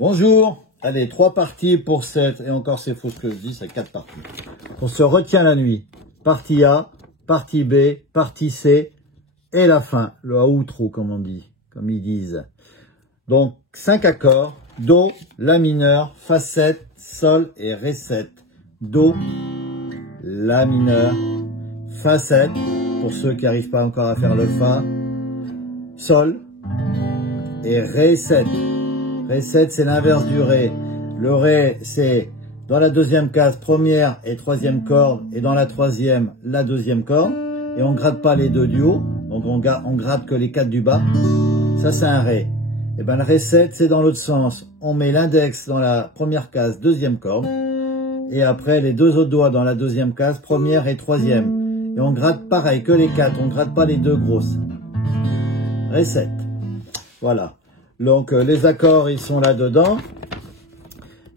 Bonjour. Allez, 3 parties pour 7. Et encore c'est faux ce que je dis, c'est 4 parties. On se retient la nuit. Partie A, partie B, partie C et la fin. Le outro comme on dit, comme ils disent. Donc 5 accords. Do, La mineur, Fa 7, Sol et Ré 7. Do, La mineur, Fa 7, pour ceux qui n'arrivent pas encore à faire le Fa, Sol et Ré 7. Ré 7, c'est l'inverse du Ré. Le Ré, c'est dans la deuxième case, première et troisième corde, et dans la troisième, la deuxième corde. Et on ne gratte pas les deux du haut, donc on gratte que les 4 du bas. Ça, c'est un Ré. Et bien le Ré 7, c'est dans l'autre sens. On met l'index dans la première case, deuxième corde. Et après, les 2 autres doigts dans la deuxième case, première et troisième. Et on gratte pareil, que les 4. On gratte pas les 2 grosses. Ré 7. Voilà. Donc, les accords, ils sont là-dedans.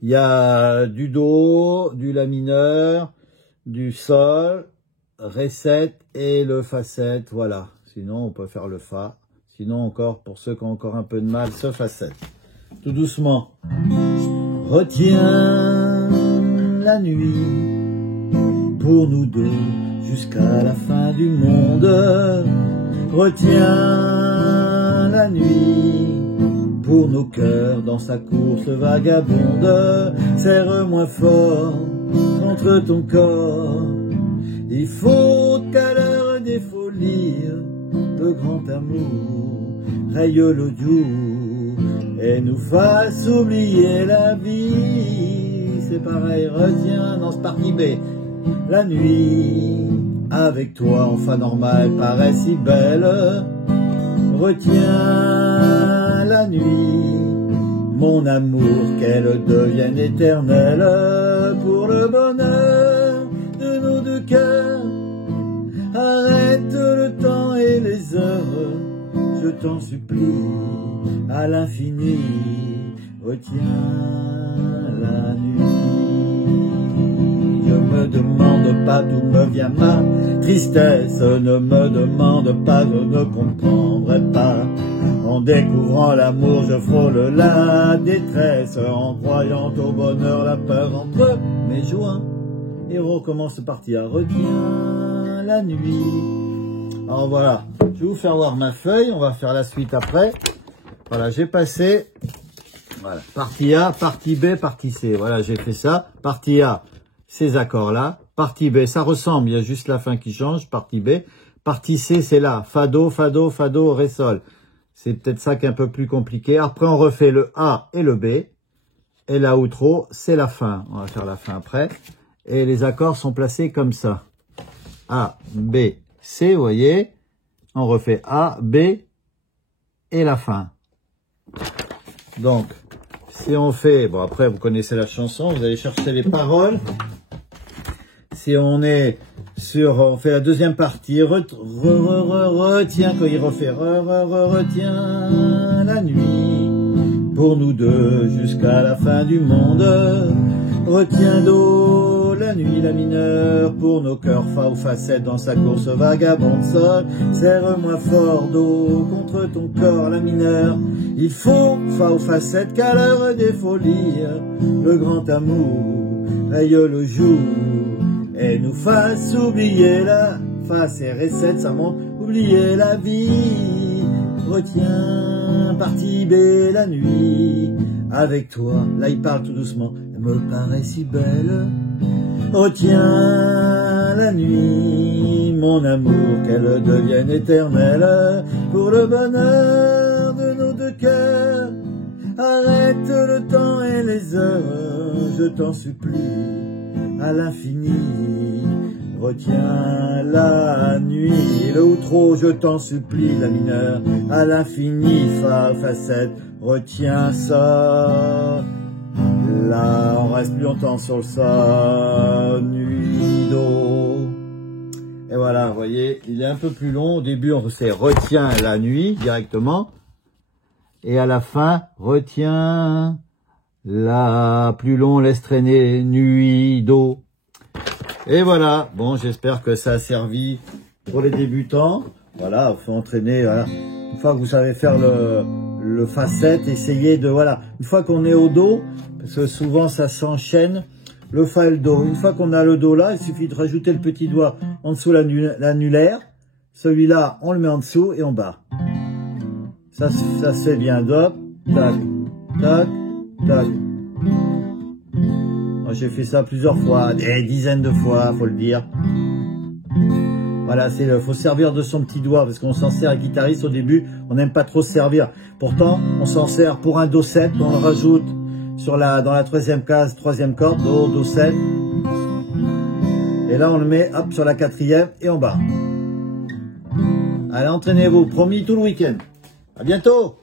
Il y a du Do, du La mineur, du Sol, Ré 7 et le Fa 7. Voilà. Sinon, on peut faire le Fa. Sinon, encore, pour ceux qui ont encore un peu de mal, ce Fa 7. Tout doucement. Retiens la nuit pour nous deux jusqu'à la fin du monde. Retiens la nuit pour nos cœurs dans sa course vagabonde. Serre-moi fort contre ton corps. Il faut qu'à l'heure des folies, le grand amour raye le jour et nous fasse oublier la vie. C'est pareil, retiens dans ce partie B. La nuit avec toi en Fa normal paraît si belle. Retiens la nuit, mon amour, qu'elle devienne éternelle pour le bonheur de nos deux cœurs. Arrête le temps et les heures, je t'en supplie, à l'infini. Retiens la nuit. Je me demande pas d'où me vient ma tristesse, ne me demande pas, je ne comprendrai pas. En découvrant l'amour, je frôle la détresse, en croyant au bonheur, la peur entre mes joints. Et on recommence partie à retiens la nuit. Alors voilà, je vais vous faire voir ma feuille, on va faire la suite après. Voilà, j'ai passé, voilà, partie A, partie B, partie C. Voilà, j'ai fait ça. Partie A, ces accords-là. Partie B, ça ressemble, il y a juste la fin qui change. Partie B. Partie C, c'est là. Fa, Do, Fa, Do, Fa, Do, Ré, Sol. C'est peut-être ça qui est un peu plus compliqué. Après, on refait le A et le B. Et la outro, c'est la fin. On va faire la fin après. Et les accords sont placés comme ça. A, B, C, vous voyez. On refait A, B et la fin. Donc, si on fait... Bon, après, vous connaissez la chanson. Vous allez chercher les paroles. Si on est sur... On fait la deuxième partie. Retiens, quand il refait. Retiens la nuit pour nous deux jusqu'à la fin du monde. Retiens Do, la nuit, La mineur, pour nos cœurs, Fa ou Fa 7 dans sa course vagabonde. Sol, serre-moi fort, Do, contre ton corps, La mineur. Il faut, Fa ou Fa 7, qu'à l'heure des folies, le grand amour raye le jour et nous fasse oublier la Fa, c'est Ré 7, ça monte, oublier la vie. Retiens, partie B, la nuit, avec toi. Là, il parle tout doucement. Elle me paraît si belle. Retiens la nuit, mon amour, qu'elle devienne éternelle pour le bonheur de nos deux cœurs. Arrête le temps et les heures, je t'en supplie, à l'infini. Retiens la nuit, le outro, je t'en supplie, La mineur, à l'infini, Fa, Fa 7, retiens ça. Là, on reste plus longtemps sur le Sa, nuit, Do. Et voilà, vous voyez, il est un peu plus long. Au début, on sait retiens la nuit directement. Et à la fin, retiens la plus long, laisse traîner, nuit, Do. Et voilà, bon, j'espère que ça a servi pour les débutants. Voilà, il faut entraîner, voilà. Une fois que vous savez faire le le Fa7, essayez de, voilà, une fois qu'on est au Do, parce que souvent ça s'enchaîne, le Fa et le Do. Une fois qu'on a le Do là, il suffit de rajouter le petit doigt en dessous l'annulaire. Celui-là, on le met en dessous et on barre. Ça c'est bien. Hop, tac, tac, tac. J'ai fait ça plusieurs fois, des dizaines de fois, faut le dire. Voilà, faut servir de son petit doigt, parce qu'on s'en sert, guitariste, au début, on n'aime pas trop se servir. Pourtant, on s'en sert pour un Do 7, on le rajoute dans la troisième case, troisième corde, Do, Do 7. Et là, on le met, hop, sur la quatrième, et on barre. Allez, entraînez-vous, promis, tout le week-end. À bientôt!